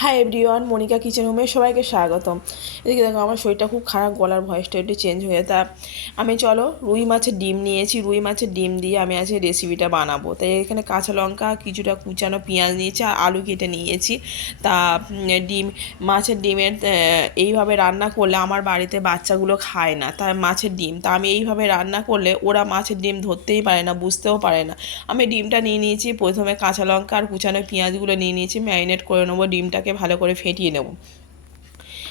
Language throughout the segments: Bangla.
হাই এভরিওয়ান, মনিকা কিচেন হোমে সবাইকে স্বাগতম। এদিকে দেখো আমার শরীরটা খুব খারাপ, গলার ভয়েসটা একটু চেঞ্জ হয়ে, তা আমি চলো রুই মাছের ডিম নিয়েছি। রুই মাছের ডিম দিয়ে আমি আজকে রেসিপিটা বানাবো। তাই এখানে কাঁচা লঙ্কা, কিছুটা কুচানো পেঁয়াজ নিয়েছি আর আলু কেটে নিয়েছি। তা ডিম, মাছের ডিমের এইভাবে রান্না করলে আমার বাড়িতে বাচ্চাগুলো খায় না, তাই মাছের ডিম, তা আমি এইভাবে রান্না করলে ওরা মাছের ডিম ধরতেই পারে না, বুঝতেও পারে না। আমি ডিমটা নিয়ে নিয়েছি, প্রথমে কাঁচা লঙ্কা আর কুচানো পেঁয়াজগুলো নিয়ে নিয়েছি, ম্যারিনেট করে নেবো। ডিমটাকে ভালো করে ফেটিয়ে নেব।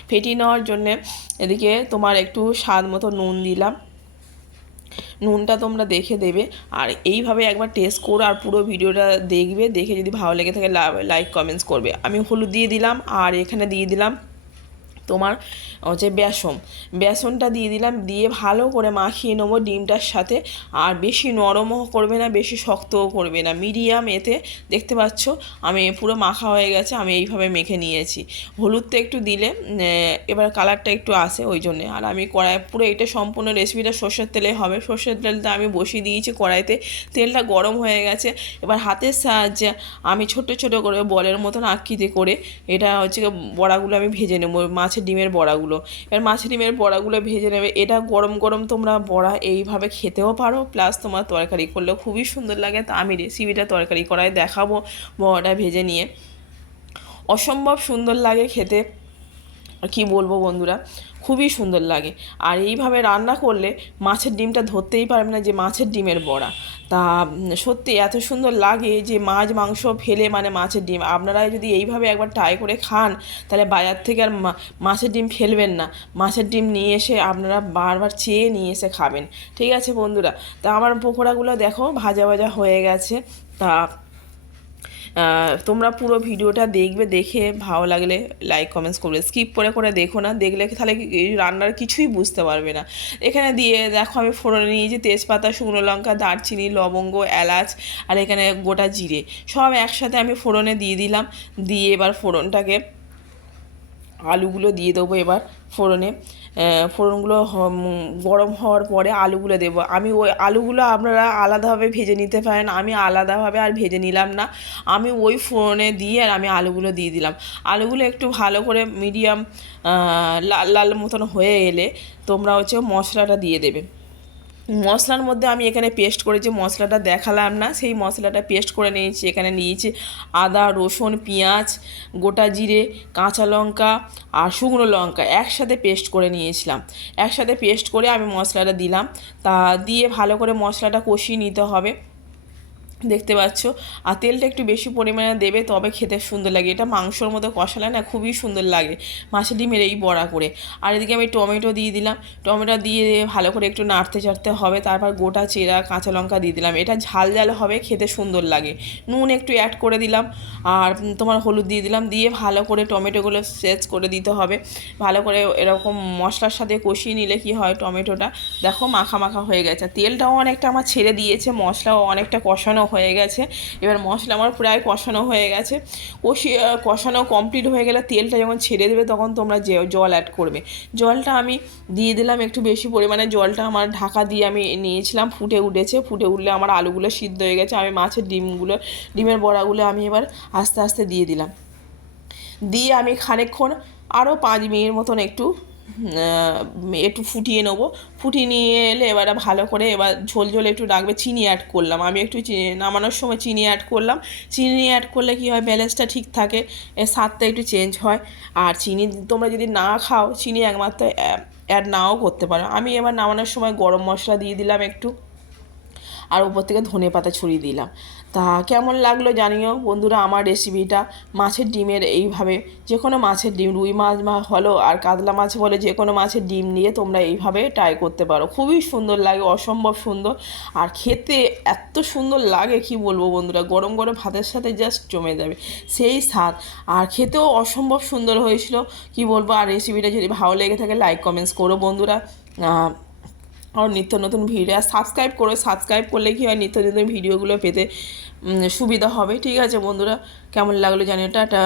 ফেটিয়ে নেওয়ার জন্যে এদিকে তোমার একটু স্বাদ মতো নুন দিলাম। নুনটা তোমরা দেখে দেবে, আর এইভাবে একবার টেস্ট করো আর পুরো ভিডিওটা দেখবে, দেখে যদি ভালো লেগে থাকে লাইক কমেন্টস করবে। আমি হলুদ দিয়ে দিলাম, আর এখানে দিয়ে দিলাম তোমার হচ্ছে বেসনটা দিয়ে দিলাম। দিয়ে ভালো করে মাখিয়ে নেবো ডিমটার সাথে। আর বেশি নরমও করবে না, বেশি শক্তও করবে না, মিডিয়াম এতে। দেখতে পাচ্ছ আমি পুরো মাখা হয়ে গেছে, আমি এইভাবে মেখে নিয়েছি। হলুদটা একটু দিলে এবার কালারটা একটু আসে ওই জন্যে। আর আমি কড়াই পুরো এটা সম্পূর্ণ রেসিপিটা সর্ষের তেলে হবে। সর্ষের তেলটা আমি বসিয়ে দিয়েছি কড়াইতে, তেলটা গরম হয়ে গেছে। এবার হাতের সাহায্যে আমি ছোট ছোট করে বলের মতন আকৃতি করে এটা হচ্ছে বড়াগুলো আমি ভেজে নেবো, মাছের ডিমের বড়াগুলো। এবার মাছের ডিমের বড়াগুলো ভেজে নেবে। এটা গরম গরম তোমরা বড়া এইভাবে খেতেও পারো, প্লাস তোমার তরকারি করলেও খুবই সুন্দর লাগে। তা আমি রেসিপিটা তরকারি করায় দেখাবো, বড়াটা ভেজে নিয়ে। অসম্ভব সুন্দর লাগে খেতে, কি বলবো বন্ধুরা, খুবই সুন্দর লাগে। আর এইভাবে রান্না করলে মাছের ডিমটা ধরতেই পারবে না যে মাছের ডিমের বড়া। তা সত্যি এত সুন্দর লাগে যে মাছ মাংস ফেলে মানে মাছের ডিম। আপনারা যদি এইভাবে একবার ট্রাই করে খান, তাহলে বাজার থেকে আর মাছের ডিম ফেলবেন না। মাছের ডিম নিয়ে এসে আপনারা বারবার চেয়ে নিয়ে এসে খাবেন। ঠিক আছে বন্ধুরা, তা আমার পকোড়াগুলো দেখো ভাজা ভাজা হয়ে গেছে। তা তোমরা পুরো ভিডিওটা দেখবে, দেখে ভালো লাগলে লাইক কমেন্টস করবে, স্কিপ করে করে দেখো না, দেখলে তাহলে রান্নার কিছুই বুঝতে পারবে না। এখানে দিয়ে দেখো আমি ফোড়নে নিয়েছি তেজপাতা, শুকনো লঙ্কা, দারচিনি, লবঙ্গ, এলাচ, আর এখানে গোটা জিরে সব একসাথে আমি ফোড়নে দিয়ে দিলাম। দিয়ে এবার ফোড়নটাকে, আলুগুলো দিয়ে দেবো এবার ফোড়নে। ফোড়নগুলো গরম হওয়ার পরে আলুগুলো দেবো। আমি ওই আলুগুলো আপনারা আলাদাভাবে ভেজে নিতে পারেন, আমি আলাদাভাবে আর ভেজে নিলাম না। আমি ওই ফোড়নে দিয়ে আর আমি আলুগুলো দিয়ে দিলাম। আলুগুলো একটু ভালো করে মিডিয়াম লাল লাল মতন হয়ে এলে তোমরা হচ্ছে মশলাটা দিয়ে দেবে। মশলার মধ্যে আমি এখানে পেস্ট করেছি, মশলাটা দেখালাম না, সেই মশলাটা পেস্ট করে নিয়েছি। এখানে নিয়েছি আদা, রসুন, পেঁয়াজ, গোটা জিরে, কাঁচা লঙ্কা আর শুকনো লঙ্কা একসাথে পেস্ট করে নিয়েছিলাম। একসাথে পেস্ট করে আমি মশলাটা দিলাম। তা দিয়ে ভালো করে মশলাটা কষিয়ে নিতে হবে, দেখতে পাচ্ছ। আর তেলটা একটু বেশি পরিমাণে দেবে, তবে খেতে সুন্দর লাগে। এটা মাংসর মতো কষালে না খুবই সুন্দর লাগে মাছের ডিমের এই বড়া করে। আর এদিকে আমি টমেটো দিয়ে দিলাম। টমেটো দিয়ে ভালো করে একটু নাড়তে চাড়তে হবে। তারপর গোটা চেরা কাঁচা লঙ্কা দিয়ে দিলাম। এটা ঝাল ঝাল হবে, খেতে সুন্দর লাগে। নুন একটু অ্যাড করে দিলাম, আর তোমার হলুদ দিয়ে দিলাম। দিয়ে ভালো করে টমেটোগুলো সেচ করে দিতে হবে। ভালো করে এরকম মশলার সাথে কষিয়ে নিলে কি হয়, টমেটোটা দেখো মাখা মাখা হয়ে গেছে। তেলটাও অনেকটা আমার ছেড়ে দিয়েছে, মশলাও অনেকটা কষানো হয়ে গেছে। এবার মশলা আমার প্রায় কষানো হয়ে গেছে। কষানো কমপ্লিট হয়ে গেলে তেলটা যখন ছেড়ে দেবে তখন তোমরা যে জল অ্যাড করবে। জলটা আমি দিয়ে দিলাম একটু বেশি পরিমাণে। জলটা আমার ঢাকা দিয়ে আমি নিয়েছিলাম, ফুটে উঠেছে। ফুটে উঠলে আমার আলুগুলো সিদ্ধ হয়ে গেছে। আমি মাছের ডিমের বড়াগুলো আমি এবার আস্তে আস্তে দিয়ে দিলাম। দিয়ে আমি খানিকক্ষণ আরও 5 মিনিট মতন একটু একটু ফুটিয়ে নেবো। ফুটিয়ে নিয়ে এলে এবারে ভালো করে এবার ঝোল ঝোল একটু রাখবে। চিনি অ্যাড করলাম আমি একটু, নামানোর সময় চিনি অ্যাড করলাম। চিনি অ্যাড করলে কী হয়, ব্যালেন্সটা ঠিক থাকে, এর স্বাদটা একটু চেঞ্জ হয়। আর চিনি তোমরা যদি না খাও, চিনি একমাত্র অ্যাড নাও করতে পারো। আমি এবার নামানোর সময় গরম মশলা দিয়ে দিলাম একটু, আর উপর থেকে ধনেপাতা ছড়িয়ে দিলাম। তা কেমন লাগলো জানিও বন্ধুরা আমার রেসিপিটা। মাছের ডিমের এইভাবে, যে কোনো মাছের ডিম, রুই মাছ হলো আর কাতলা মাছ বলে, যে কোনো মাছের ডিম নিয়ে তোমরা এইভাবে ট্রাই করতে পারো। খুবই সুন্দর লাগে, অসম্ভব সুন্দর। আর খেতে এত সুন্দর লাগে কি বলবো বন্ধুরা, গরম গরম ভাতের সাথে জাস্ট জমে যাবে সেই স্বাদ। আর খেতেও অসম্ভব সুন্দর হয়েছিল, কি বলবো। আর রেসিপিটা যদি ভালো লেগে থাকে লাইক কমেন্টস করো বন্ধুরা। আর নিত্য নতুন ভিডিও, আর সাবস্ক্রাইব করো। সাবস্ক্রাইব করলে কী হয়, নিত্য নতুন ভিডিওগুলো পেতে সুবিধা হবে। ঠিক আছে বন্ধুরা, কেমন লাগলো জানি। টাটা।